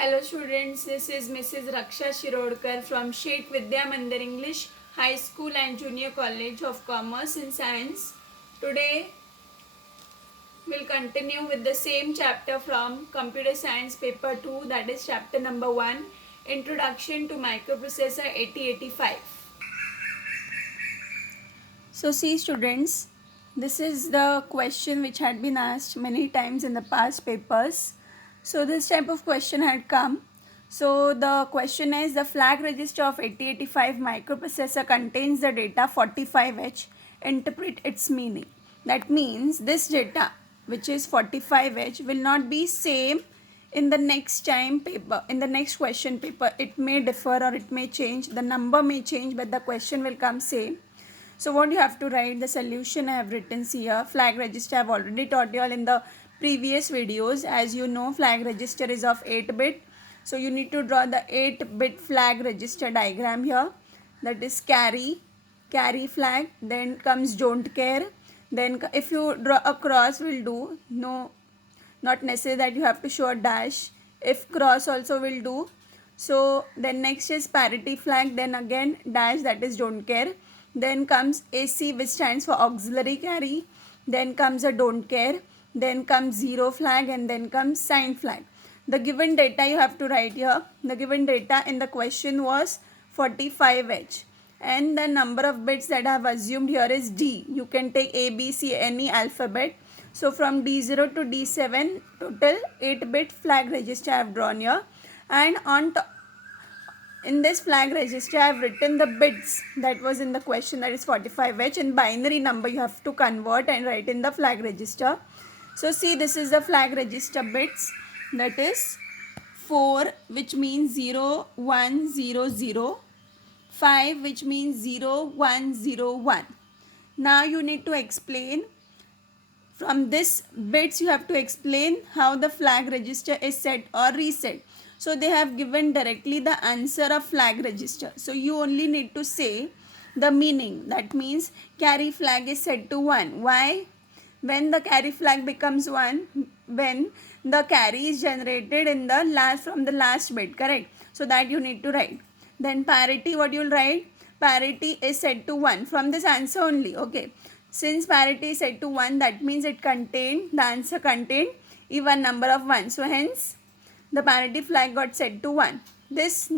Hello students, this is Mrs. Raksha Shirodkar from Sheikh Vidya Mandir English High School and Junior College of Commerce and Science. Today we'll continue with the same chapter from Computer Science paper 2, that is chapter number 1, Introduction to Microprocessor 8085. So see students, this is the question which had been asked many times in the past papers. So this type of question had come. So the question is, the flag register of 8085 microprocessor contains the data 45H. Interpret its meaning. That means this data, which is 45H, will not be same in the next time paper, in the next question paper. It may differ or it may change. The number may change, but the question will come same. So what you have to write, the solution I have written here. Flag register I have already taught you all in the previous videos. As you know, flag register is of 8-bit. So you need to draw the 8-bit flag register diagram here. That is carry flag. Then comes don't care. Then if you draw a cross will do. No, not necessary that you have to show a dash. If cross also will do. So then next is parity flag. Then again dash, that is don't care. Then comes AC, which stands for auxiliary carry. Then comes a don't care. Then comes zero flag, and then comes sign flag. The given data you have to write here. The given data in the question was 45H. And the number of bits that I have assumed here is D. You can take A, B, C, any alphabet. So from D0 to D7, total 8-bit flag register I have drawn here. And on top, in this flag register, I have written the bits that was in the question, that is 45H. In binary number, you have to convert and write in the flag register. So see, this is the flag register bits. That is 4, which means 0, 1, 0, 0. 5, which means 0, 1, 0, 1. Now you need to explain. From this bits, you have to explain how the flag register is set or reset. So they have given directly the answer of flag register. So you only need to say the meaning. That means carry flag is set to 1. Why? When the carry flag becomes 1, when the carry is generated in the last, from the last bit, correct? So that you need to write. Then parity, what you will write? Parity is set to 1 from this answer only. Okay. Since parity is set to 1, that means it contained, the answer contained even number of 1. So hence the parity flag got set to 1. This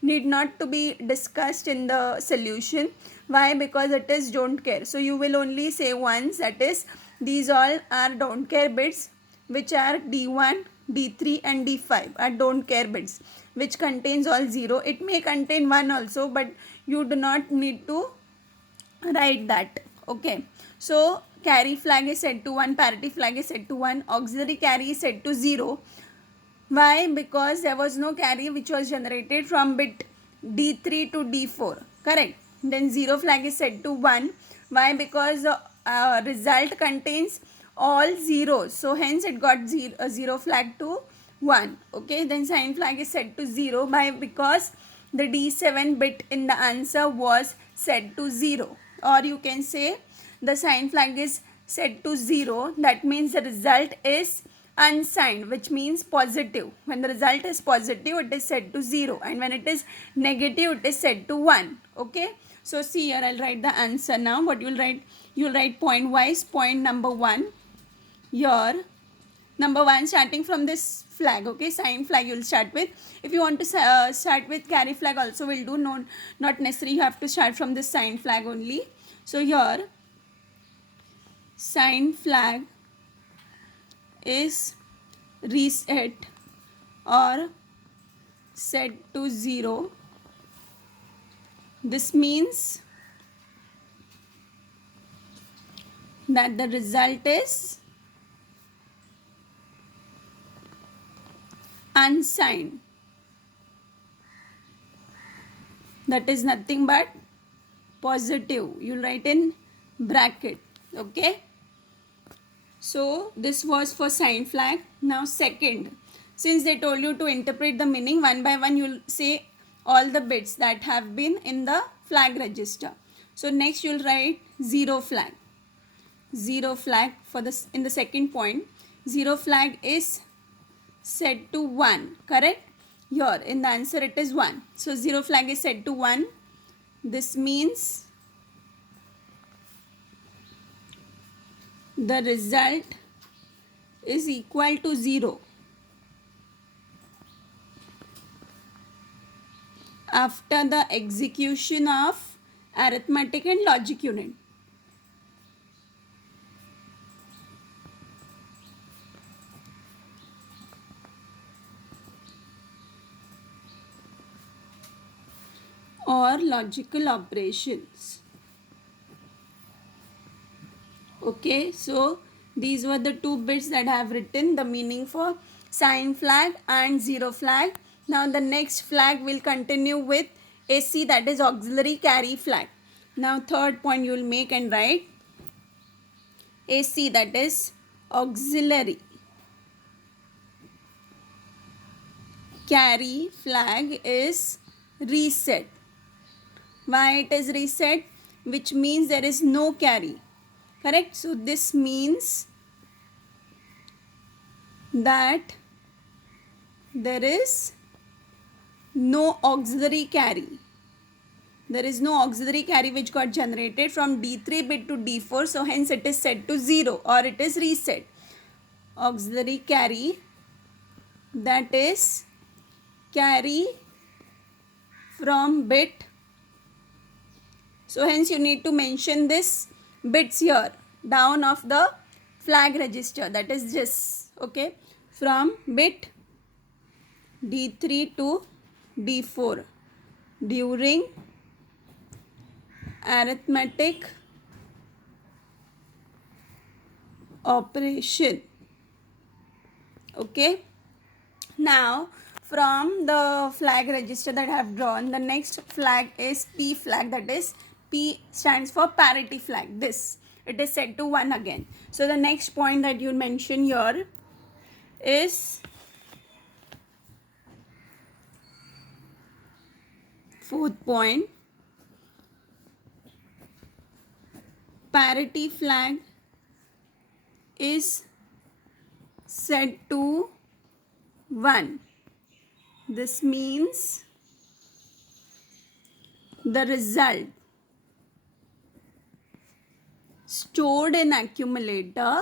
need not to be discussed in the solution. Why? Because it is don't care. So you will only say once, that is these all are don't care bits, which are D1, D3 and D5 are don't care bits, which contains all 0. It may contain 1 also, but you do not need to write that. Okay. So carry flag is set to 1, parity flag is set to 1, auxiliary carry is set to 0. Why? Because there was no carry which was generated from bit D3 to D4. Correct. Then 0 flag is set to 1. Why? Because the result contains all zeros. So hence it got 0 flag to 1. Okay. Then sign flag is set to 0. Why? Because the D7 bit in the answer was set to 0. Or you can say the sign flag is set to 0. That means the result is unsigned, which means positive. When the result is positive, it is set to 0, and when it is negative, it is set to 1. Okay. So see here, I'll write the answer now. What you'll write? You'll write point wise. Point number 1 here. Number 1, starting from this flag. Okay, sign flag you'll start with. If you want to start with carry flag also will do. No, not necessary. You have to start from this sign flag only. So here, sign flag is reset or set to 0. This means that the result is unsigned. That is nothing but positive. You write in bracket. Okay. So this was for sign flag. Now second, since they told you to interpret the meaning one by one, you'll say all the bits that have been in the flag register. So next you'll write 0 flag. 0 flag for in the second point. 0 flag is set to 1, correct? Here in the answer it is 1. So 0 flag is set to 1. This means the result is equal to 0 after the execution of arithmetic and logic unit. Or logical operations. Okay, so these were the two bits that I have written, the meaning for sign flag and 0 flag. Now the next flag will continue with AC, that is auxiliary carry flag. Now third point you will make and write AC, that is auxiliary carry flag is reset. Why it is reset? Which means there is no carry. Correct? So this means that there is no auxiliary carry. There is no auxiliary carry which got generated from D3 bit to D4. So hence it is set to 0 or it is reset. Auxiliary carry, that is carry from bit. So hence you need to mention this bits here down of the flag register, that is this. Okay, from bit D3 to D4 during arithmetic operation. Okay, now from the flag register that I have drawn, the next flag is P flag, that is P stands for parity flag. This, it is set to 1 again. So the next point that you mention here is fourth point, parity flag is set to 1. This means the result stored in accumulator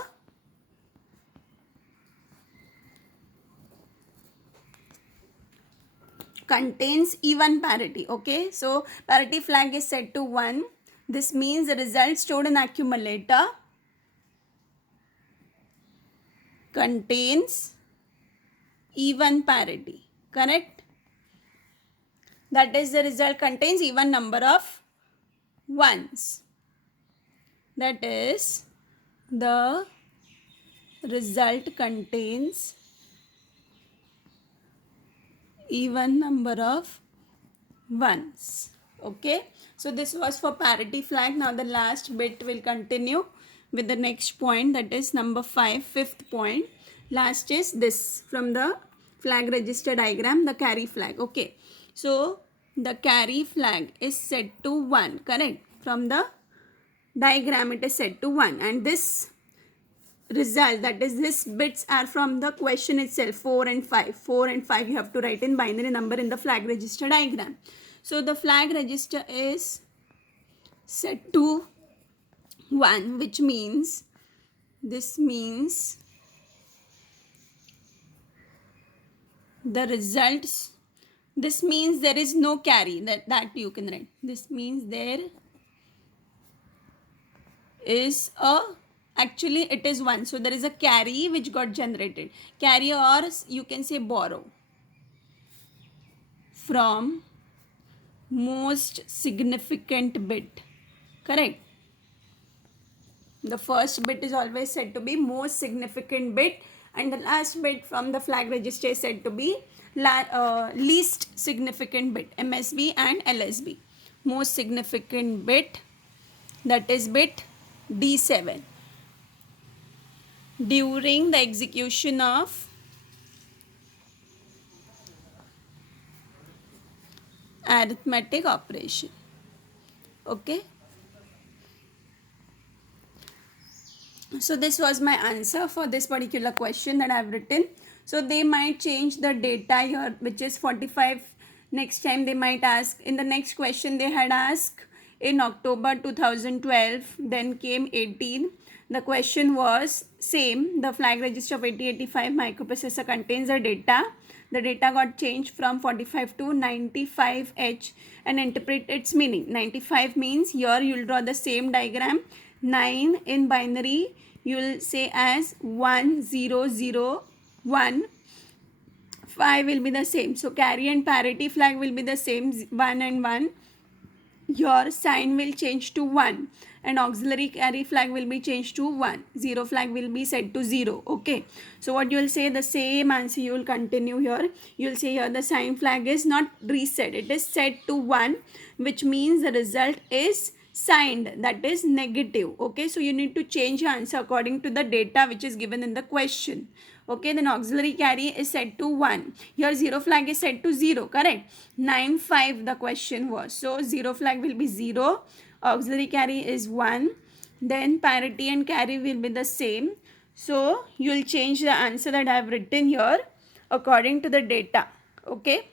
contains even parity. Okay, so parity flag is set to 1. This means the result stored in accumulator contains even parity. Correct? That is, the result contains even number of ones. That is, the result contains even number of ones. Okay, so this was for parity flag. Now the last bit will continue with the next point, that is number 5, fifth point. Last is this, from the flag register diagram, the carry flag. Okay, so the carry flag is set to 1. Correct? From the diagram it is set to 1, and this result, that is this bits, are from the question itself, 4 and 5. 4 and 5 you have to write in binary number in the flag register diagram. So the flag register is set to 1, which means, this means the results, this means there is no carry, that you can write. This means there is a, actually it is 1. So there is a carry which got generated. Carry, or you can say borrow, from most significant bit. Correct? The first bit is always said to be most significant bit, and the last bit from the flag register is said to be least significant bit, MSB and LSB. Most significant bit, that is bit D7, during the execution of arithmetic operation. Okay, so this was my answer for this particular question that I have written. So they might change the data here, which is 45. Next time they might ask, in the next question they had asked in October 2012, then came 18. The question was same, the flag register of 8085 microprocessor contains the data. The data got changed from 45 to 95H and interpret its meaning. 95 means here you will draw the same diagram. 9 in binary you will say as 1001. 5 will be the same. So carry and parity flag will be the same, 1 and 1. Your sign will change to 1 and auxiliary carry flag will be changed to 1. 0 flag will be set to 0. Okay. So what you will say, the same answer you will continue here. You will say here the sign flag is not reset. It is set to 1, which means the result is signed, that is negative. Okay. So you need to change your answer according to the data which is given in the question. Okay, then auxiliary carry is set to 1. Here 0 flag is set to 0, correct? 9, 5 the question was. So 0 flag will be 0. Auxiliary carry is 1. Then parity and carry will be the same. So you will change the answer that I have written here according to the data. Okay.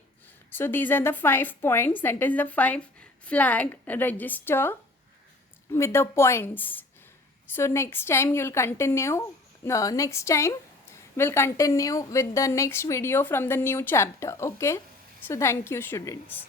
So these are the 5 points. That is the 5 flag register with the points. So next time you'll continue. Next time we'll continue with the next video from the new chapter. Okay. So thank you, students.